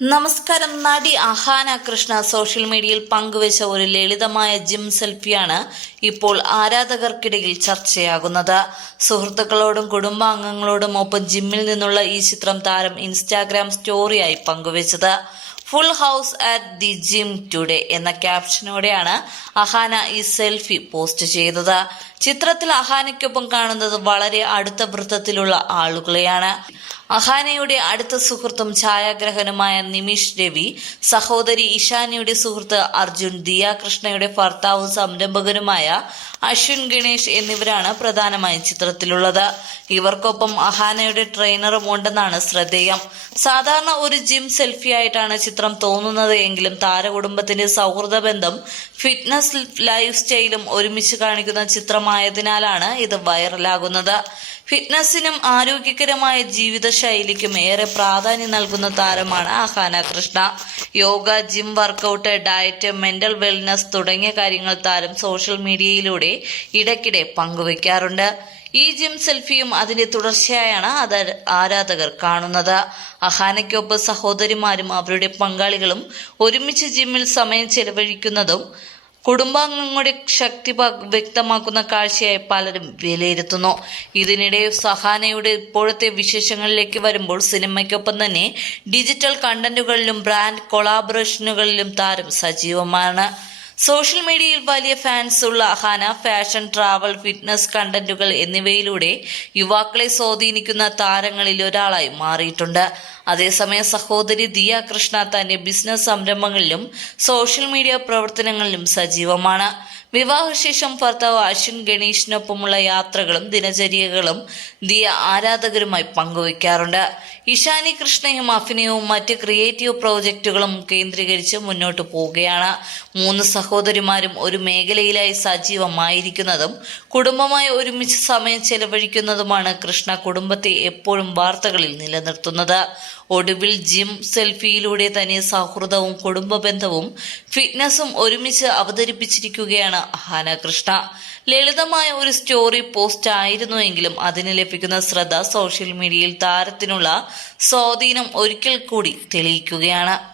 നമസ്കാരം. നടി അഹാന കൃഷ്ണ സോഷ്യൽ മീഡിയയിൽ പങ്കുവച്ച ഒരു ലളിതമായ ജിം സെൽഫിയാണ് ഇപ്പോൾ ആരാധകർക്കിടയിൽ ചർച്ചയാകുന്നത്. സുഹൃത്തുക്കളോടും കുടുംബാംഗങ്ങളോടും ഒപ്പം ജിമ്മിൽ നിന്നുള്ള ഈ ചിത്രം താരം ഇൻസ്റ്റാഗ്രാം സ്റ്റോറിയായി പങ്കുവച്ചത്. Full house at the gym today എന്ന ക്യാപ്ഷനോടെയാണ് അഹാന ഈ സെൽഫി പോസ്റ്റ് ചെയ്തത്. ചിത്രത്തിൽ അഹാനയ്ക്കൊപ്പം കാണുന്നത് വളരെ അടുത്ത വൃത്തത്തിലുള്ള ആളുകളെയാണ്. അഹാനയുടെ അടുത്ത സുഹൃത്തും ഛായാഗ്രഹനുമായ നിമിഷ് രവി സഹോദരി ഇഷാനിയുടെ സുഹൃത്ത് അർജുൻ ദിയ കൃഷ്ണയുടെ ഭർത്താവും സംരംഭകനുമായ അശ്വിൻ ഗണേഷ് എന്നിവരാണ് പ്രധാനമായും ചിത്രത്തിലുള്ളത്. ഇവർക്കൊപ്പം അഹാനയുടെ ട്രെയിനറും ഉണ്ടെന്നാണ് ശ്രദ്ധേയം. സാധാരണ ഒരു ജിം സെൽഫി ആയിട്ടാണ് ചിത്രം തോന്നുന്നത് എങ്കിലും താരകുടുംബത്തിന്റെ സൗഹൃദ ബന്ധം ഫിറ്റ്നസ് ലൈഫ് സ്റ്റൈലും ഒരുമിച്ച് കാണിക്കുന്ന ചിത്രമായതിനാലാണ് ഇത് വൈറലാകുന്നത്. ഫിറ്റ്നസിനും ആരോഗ്യകരമായ ജീവിതശൈലിക്കും ഏറെ പ്രാധാന്യം നൽകുന്ന താരമാണ് Ahana Krishna. Yoga gym workout diet mental wellness തുടങ്ങിയ കാര്യങ്ങൾ താരം സോഷ്യൽ മീഡിയയിലൂടെ ഇടയ്ക്കിടെ പങ്കുവയ്ക്കാറുണ്ട് ഈ ജിം സെൽഫിയും അതിന്റെ തുടർച്ചയായാണ് അത് ആരാധകർ കാണുന്നത്. അഹാനയ്ക്കൊപ്പം സഹോദരിമാരും അവരുടെ പങ്കാളികളും ഒരുമിച്ച് ജിമ്മിൽ സമയം ചെലവഴിക്കുന്നതും കുടുംബാംഗങ്ങളുടെ ശക്തി വ്യക്തമാക്കുന്ന കാഴ്ചയായി പലരും വിലയിരുത്തുന്നു. ഇതിനിടെ സഹാനയുടെ ഇപ്പോഴത്തെ വിശേഷങ്ങളിലേക്ക് വരുമ്പോൾ സിനിമയ്ക്കൊപ്പം തന്നെ ഡിജിറ്റൽ കണ്ടന്റുകളിലും ബ്രാൻഡ് കൊളാബറേഷനുകളിലും താരം സജീവമാണ്. സോഷ്യൽ മീഡിയയിൽ വലിയ ഫാൻസ് ഉള്ള അഹാന ഫാഷൻ ട്രാവൽ ഫിറ്റ്നസ് കണ്ടന്റുകൾ എന്നിവയിലൂടെ യുവാക്കളെ സ്വാധീനിക്കുന്ന താരങ്ങളിൽ ഒരാളായി മാറിയിട്ടുണ്ട്. അതേസമയം സഹോദരി ദിയ കൃഷ്ണ തന്റെ ബിസിനസ് സംരംഭങ്ങളിലും സോഷ്യൽ മീഡിയ പ്രവർത്തനങ്ങളിലും സജീവമാണ്. വിവാഹശേഷം ഭർത്താവ് അശ്വിൻ ഗണേഷിനൊപ്പമുള്ള യാത്രകളും ദിനചര്യകളും ദിയ ആരാധകരുമായി പങ്കുവയ്ക്കാറുണ്ട്. ഇഷാനി കൃഷ്ണയും അഭിനയവും മറ്റ് ക്രിയേറ്റീവ് പ്രോജക്റ്റുകളും കേന്ദ്രീകരിച്ച് മുന്നോട്ട് പോവുകയാണ്. മൂന്ന് സഹോദരിമാരും ഒരു മേഖലയിലായി സജീവമായിരിക്കുന്നതും കുടുംബമായി ഒരുമിച്ച് സമയം ചെലവഴിക്കുന്നതുമാണ് കൃഷ്ണ കുടുംബത്തെ എപ്പോഴും വാർത്തകളിൽ നിലനിർത്തുന്നത്. ഒടുവിൽ ജിം സെൽഫിയിലൂടെ തന്നെ സൗഹൃദവും കുടുംബ ബന്ധവും ഫിറ്റ്നസും ഒരുമിച്ച് അവതരിപ്പിച്ചിരിക്കുകയാണ് ഹാന കൃഷ്ണ ലളിതമായ ഒരു സ്റ്റോറി പോസ്റ്റ് ആയിരുന്നു എങ്കിലും അതിന് ലഭിക്കുന്ന ശ്രദ്ധ സോഷ്യൽ മീഡിയയിൽ താരത്തിനുള്ള സ്വാധീനം ഒരിക്കൽ കൂടി തെളിയിക്കുകയാണ്.